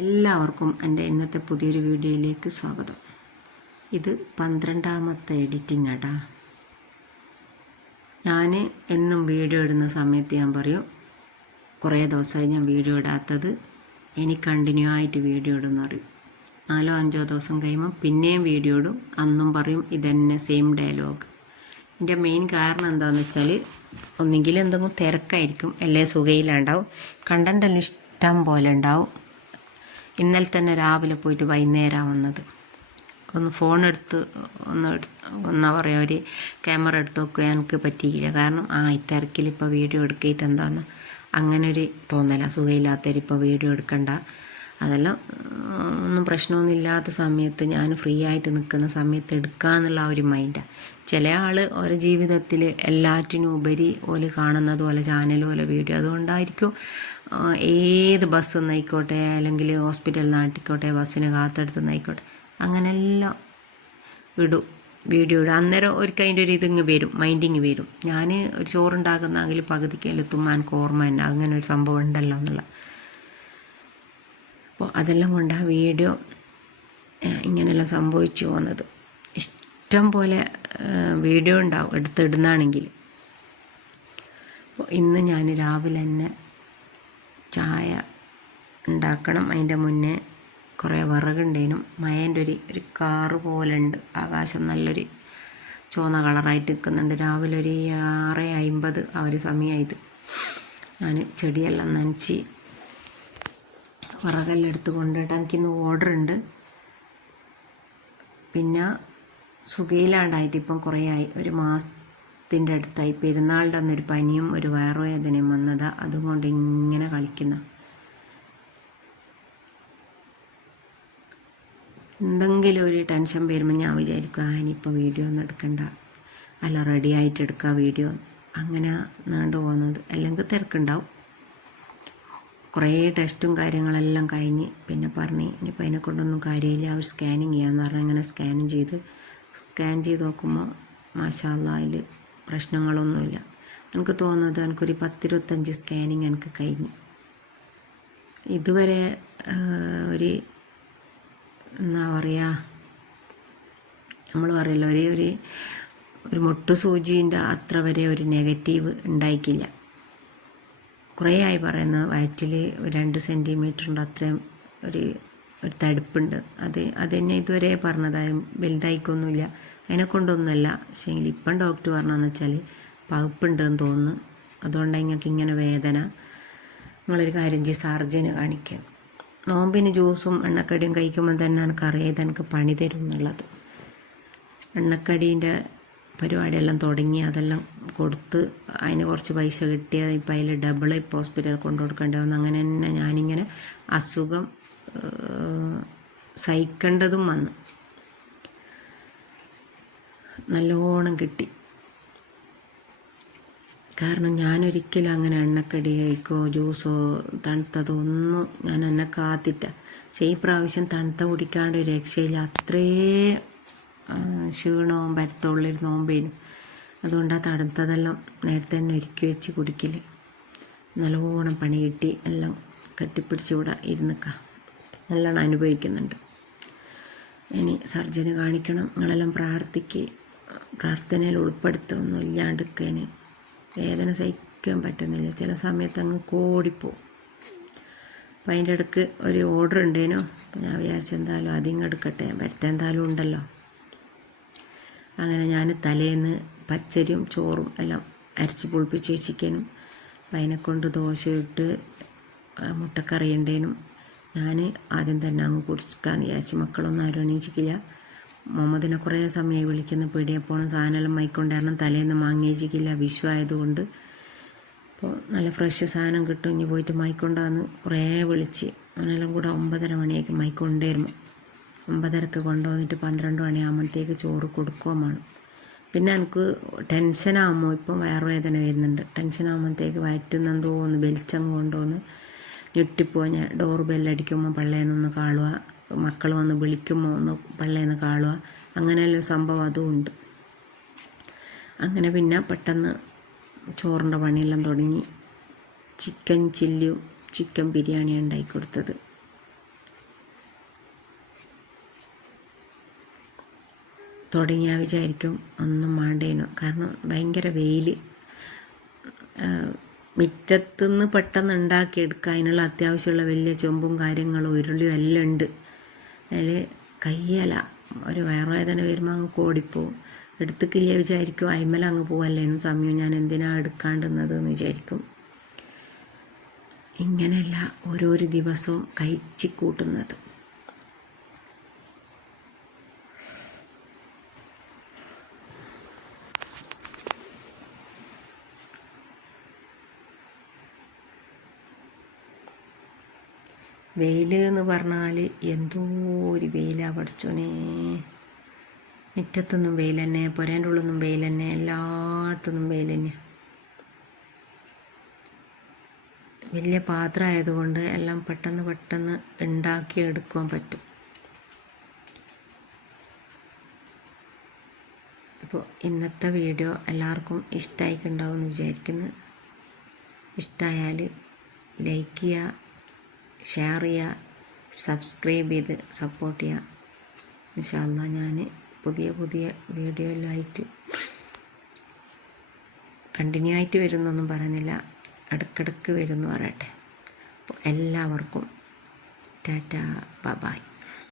എല്ലാവർക്കും എൻ്റെ ഇന്നത്തെ പുതിയൊരു വീഡിയോയിലേക്ക് സ്വാഗതം. ഇത് 12ാമത്തെ എഡിറ്റിംഗ് ആട്ടാ. ഞാൻ എന്നും വീഡിയോ ഇടുന്ന സമയത്ത് ഞാൻ പറയും, കുറേ ദിവസമായി ഞാൻ വീഡിയോ ഇടാത്തത്, ഇനി കണ്ടിന്യൂ ആയിട്ട് വീഡിയോ ഇടുമെന്ന് പറയും. 4-5 ദിവസം കഴിയുമ്പോൾ പിന്നെയും വീഡിയോ ഇടും. അന്നും പറയും ഇതന്നെ സെയിം ഡയലോഗ്. ഇതിൻ്റെ മെയിൻ കാരണം എന്താണെന്ന് വെച്ചാൽ, ഒന്നുകിൽ എന്തെങ്കിലും തിരക്കായിരിക്കും, അല്ലേ സുഖയിലുണ്ടാവും, കണ്ടൻ്റ് എല്ലാം ഇഷ്ടം പോലെ ഉണ്ടാവും. ഇന്നലെ തന്നെ രാവിലെ പോയിട്ട് വൈകുന്നേരം വന്നത്. ഒന്ന് ഫോൺ എടുത്ത് എന്നാ പറയുക, ഒരു ക്യാമറ എടുത്ത് നോക്കുക എനിക്ക് പറ്റിയില്ല. കാരണം ഈ തിരക്കിൽ ഇപ്പോൾ വീഡിയോ എടുക്കിയിട്ട് എന്താന്ന് അങ്ങനെ ഒരു തോന്നല, സുഖമില്ലാത്തവരിപ്പോൾ വീഡിയോ എടുക്കണ്ട, അതെല്ലാം ഒന്നും പ്രശ്നമൊന്നും ഇല്ലാത്ത സമയത്ത് ഞാൻ ഫ്രീ ആയിട്ട് നിൽക്കുന്ന സമയത്ത് എടുക്കുക എന്നുള്ള ഒരു മൈൻഡാണ്. ചില ആൾ ഓരോ ജീവിതത്തിൽ എല്ലാറ്റിനും ഉപരി ഓല് കാണുന്നത് പോലെ ചാനൽ പോലെ വീഡിയോ, അതുകൊണ്ടായിരിക്കും ഏത് ബസ് എന്നായിക്കോട്ടെ, അല്ലെങ്കിൽ ഹോസ്പിറ്റലിൽ നിന്നായിക്കോട്ടെ, ബസ്സിന് കാത്തെടുത്തുന്നായിക്കോട്ടെ, അങ്ങനെല്ലാം ഇടും വീഡിയോ ഇടും. അന്നേരം ഒരിക്കൽ അതിൻ്റെ ഒരു ഇതിങ്ങ് വരും, മൈൻഡിങ് വരും. ഞാൻ ഒരു ചോറുണ്ടാക്കുന്നെങ്കിൽ പകുതിക്കെത്തുമ്പോൾ എനിക്ക് ഓർമ്മ തന്നെ അങ്ങനെ ഒരു സംഭവം ഉണ്ടല്ലോ എന്നുള്ള. അപ്പോൾ അതെല്ലാം കൊണ്ട് ആ വീഡിയോ ഇങ്ങനെയെല്ലാം സംഭവിച്ചു പോകുന്നത്. ഇഷ്ടം പോലെ വീഡിയോ ഉണ്ടാവും എടുത്തിടുന്നാണെങ്കിൽ. അപ്പോൾ ഇന്ന് ഞാൻ രാവിലെ തന്നെ ചായ ഉണ്ടാക്കണം. അതിൻ്റെ മുന്നേ കുറേ വിറകുണ്ടേനും. മഴേൻ്റെ ഒരു കാറ് പോലെ ഉണ്ട്, ആകാശം നല്ലൊരു ചുവന്ന കളറായിട്ട് നിൽക്കുന്നുണ്ട്. രാവിലെ ഒരു 6:50 ആ ഒരു സമയമായത്. ഞാൻ ചെടിയെല്ലാം നനച്ച് വിറകെല്ലാം എടുത്ത് കൊണ്ടിട്ട് എനിക്കിന്ന് ഓർഡർ ഉണ്ട്. പിന്നെ സുഖയിലാണ്ടായിട്ട് ഇപ്പം കുറേ ആയി, ഒരു മാസത്തിൻ്റെ അടുത്തായി. പെരുന്നാളിൻ്റെ അന്നൊരു പനിയും ഒരു വയറുവേദനയും വന്നതാണ്, അതുകൊണ്ട് ഇങ്ങനെ കളിക്കുന്ന. എന്തെങ്കിലും ഒരു ടെൻഷൻ വരുമ്പോൾ ഞാൻ വിചാരിക്കും ഇനിയിപ്പോൾ വീഡിയോ ഒന്നും എടുക്കണ്ട, അല്ല റെഡി ആയിട്ട് എടുക്കുക വീഡിയോ, അങ്ങനെ നീണ്ടു പോകുന്നത്. അല്ലെങ്കിൽ തിരക്കുണ്ടാവും. കുറേ ടെസ്റ്റും കാര്യങ്ങളെല്ലാം കഴിഞ്ഞ് പിന്നെ പറഞ്ഞ് ഇനിയിപ്പോൾ അതിനെക്കൊണ്ടൊന്നും കാര്യമില്ല, അവർ സ്കാനിങ് ചെയ്യാമെന്ന് പറഞ്ഞാൽ അങ്ങനെ സ്കാൻ ചെയ്ത് നോക്കുമ്പോൾ മാഷാ അല്ലാഹ് അതിൽ പ്രശ്നങ്ങളൊന്നുമില്ല. എനിക്ക് തോന്നുന്നത് എനിക്കൊരു 10-25 സ്കാനിങ് എനിക്ക് കഴിഞ്ഞ്. ഇതുവരെ ഒരു എന്നാ പറയുക, നമ്മൾ പറയല്ലോ ഒരു മുട്ടു സൂചീൻ്റെ അത്ര വരെ ഒരു നെഗറ്റീവ് ഉണ്ടായിക്കില്ല. കുറേ ആയി പറയുന്നത് വയറ്റിൽ 2 സെൻറ്റിമീറ്ററിൻ്റെ അത്രയും ഒരു തടുപ്പുണ്ട്. അതെന്നെ ഇതുവരെ പറഞ്ഞതായും വലുതായിക്കൊന്നുമില്ല, അതിനെക്കൊണ്ടൊന്നുമല്ല. പക്ഷേ ഇപ്പം ഡോക്ടർ പറഞ്ഞതെന്ന് വെച്ചാൽ പഴുപ്പുണ്ടെന്ന് തോന്നുന്നു, അതുകൊണ്ടാണ് നിങ്ങൾക്ക് ഇങ്ങനെ വേദന. നിങ്ങളൊരു കാര്യം ചെയ്ത് സർജന് കാണിക്കുക. നോമ്പിന് ജ്യൂസും എണ്ണക്കടിയും കഴിക്കുമ്പോൾ തന്നെ എനിക്കറിയാം എനിക്ക് പണി തരും എന്നുള്ളത്. എണ്ണക്കടീൻ്റെ പരിപാടിയെല്ലാം തുടങ്ങി, അതെല്ലാം കൊടുത്ത് അതിന് കുറച്ച് പൈസ കിട്ടിയത് ഇപ്പം അതിൽ ഡബിൾ ഇപ്പോൾ ഹോസ്പിറ്റലിൽ കൊണ്ടു കൊടുക്കേണ്ടി വന്നു. അങ്ങനെ തന്നെ ഞാനിങ്ങനെ അസുഖം സഹിക്കേണ്ടതും വന്നു. നല്ലോണം കിട്ടി. കാരണം ഞാനൊരിക്കലും അങ്ങനെ എണ്ണക്കടി കഴിക്കോ ജ്യൂസോ തണുത്തതോ ഒന്നും ഞാൻ എന്നെ കാത്തിട്ട. പക്ഷേ ഈ പ്രാവശ്യം തണുത്ത കുടിക്കാണ്ട് ഒരു രക്ഷയില്ല, അത്രേ ക്ഷീണവും പരത്തുള്ളൊരു നോമ്പേനും. അതുകൊണ്ട് ആ തണുത്തതെല്ലാം നേരത്തെ തന്നെ ഒരുക്കി വെച്ച് കുടിക്കൽ. നല്ലോണം പണി കിട്ടി, എല്ലാം കെട്ടിപ്പിടിച്ചുകൂടെ ഇരുന്നിക്ക നല്ലോണം അനുഭവിക്കുന്നുണ്ട്. ഇനി സർജന് കാണിക്കണം. നിങ്ങളെല്ലാം പ്രാർത്ഥനയിൽ ഉൾപ്പെടുത്തൊന്നും ഇല്ലാണ്ടിരിക്കാൻ. വേദന സഹിക്കാൻ പറ്റുന്നില്ല, ചില സമയത്ത് അങ്ങ് കോടിപ്പോവും. അപ്പം അതിൻ്റെ ഇടയ്ക്ക് ഒരു ഓർഡർ ഉണ്ടേനോ, അപ്പം ഞാൻ വിചാരിച്ചു എന്തായാലും അതിങ്ങ് എടുക്കട്ടെ, വരട്ടെ, എന്തായാലും ഉണ്ടല്ലോ. അങ്ങനെ ഞാൻ തലേന്ന് പച്ചരിയും ചോറും എല്ലാം അരച്ച് പുളിപ്പിച്ച് വെച്ചിരിക്കാനും, അപ്പം അതിനെക്കൊണ്ട് ദോശ ഇട്ട് മുട്ടക്കറി ഉണ്ടേനും. ഞാൻ ആദ്യം തന്നെ അങ്ങ് കുടിക്കാമെന്ന് വിചാരിച്ചു. മക്കളൊന്നും ആരും എണീച്ചിക്കില്ല. മുഹമ്മദിനെ കുറേ സമയമായി വിളിക്കുന്ന, പീടിയെ പോകണം, സാധനമെല്ലാം വാങ്ങിക്കൊണ്ടായിരുന്നു. തലേന്ന് വാങ്ങി വെച്ചിക്കില്ല, വിഷു ആയതുകൊണ്ട്. അപ്പോൾ നല്ല ഫ്രഷ് സാധനം കിട്ടും, ഇനി പോയിട്ട് വാങ്ങിക്കൊണ്ടാന്ന് കുറേ വിളിച്ച്. അങ്ങനെല്ലാം കൂടെ 9:30 മണിയൊക്കെ വാങ്ങിക്കൊണ്ടേരുമ്പോൾ 9:30 കൊണ്ടുവന്നിട്ട് 12 മണിയാകുമ്പോഴത്തേക്ക് ചോറ് കൊടുക്കുകയും വേണം. പിന്നെ എനിക്ക് ടെൻഷനാകുമ്പോൾ ഇപ്പം വയറുവേദന വരുന്നുണ്ട്. ടെൻഷനാകുമ്പോഴത്തേക്ക് വയറ്റുന്നെന്തോ ഒന്ന് വലിച്ചങ്ങ് കൊണ്ടുവന്ന് ഞെട്ടിപ്പോയി. ഞാൻ ഡോർ ബെല്ലടിക്കുമ്പോൾ പള്ളേന്നൊന്ന് കാണുക, മക്കൾ വന്ന് വിളിക്കുമ്പോൾ ഒന്ന് പള്ളേന്ന് കാണുക, അങ്ങനെയുള്ള സംഭവം അതും ഉണ്ട്. അങ്ങനെ പിന്നെ പെട്ടെന്ന് ചോറിൻ്റെ പണിയെല്ലാം തുടങ്ങി. ചിക്കൻ ചില്ലിയും ചിക്കൻ ബിരിയാണിയാണ് ഉണ്ടാക്കി കൊടുത്തത്. തുടങ്ങിയാൽ വിചാരിക്കും ഒന്നും വേണ്ടേനു. കാരണം ഭയങ്കര വെയിൽ. മുറ്റത്തുനിന്ന് പെട്ടെന്ന് ഉണ്ടാക്കിയെടുക്കുക, അതിനുള്ള അത്യാവശ്യമുള്ള വലിയ ചെമ്പും കാര്യങ്ങളും ഉരുളിയും എല്ലാം ഉണ്ട്. അതിൽ കയ്യല ഒരു വയറുവേദന വരുമ്പോൾ അങ്ങ് ഓടിപ്പോവും. എടുത്തിക്കില്ല വിചാരിക്കും, അയിമല അങ്ങ് പോവല്ലേനും സമയം, ഞാൻ എന്തിനാ എടുക്കാണ്ടുന്നത് എന്ന് വിചാരിക്കും. ഇങ്ങനെയല്ല ഓരോരോ ദിവസവും കഴിച്ച് കൂട്ടുന്നത്. വെയിൽ എന്ന് പറഞ്ഞാൽ എന്തോ ഒരു വെയിലാണ് പഠിച്ചോനെ. മുറ്റത്തൊന്നും വെയിൽ തന്നെ, പുരേൻ്റെ ഉള്ളൊന്നും വെയിൽ തന്നെ, എല്ലായിടത്തൊന്നും വെയിൽ തന്നെ. വലിയ പാത്രമായതുകൊണ്ട് എല്ലാം പെട്ടെന്ന് പെട്ടെന്ന് ഉണ്ടാക്കിയെടുക്കാൻ പറ്റും. അപ്പോൾ ഇന്നത്തെ വീഡിയോ എല്ലാവർക്കും ഇഷ്ടമായിട്ടുണ്ടാവും എന്ന് വിചാരിക്കുന്നു. ഇഷ്ടമായാൽ ലൈക്ക് ചെയ്യുക, ഷെയർ ചെയ്യുക, സബ്സ്ക്രൈബ് ചെയ്ത് സപ്പോർട്ട് ചെയ്യുക. ഇൻഷാ അല്ലാഹ് ഞാൻ പുതിയ പുതിയ വീഡിയോയിലായിട്ട് കണ്ടിന്യൂ ആയിട്ട് വരുന്നൊന്നും പറയുന്നില്ല, ഇടയ്ക്കിടയ്ക്ക് വരുമെന്ന് പറയട്ടെ. അപ്പോൾ എല്ലാവർക്കും ടാറ്റാ, ബൈ.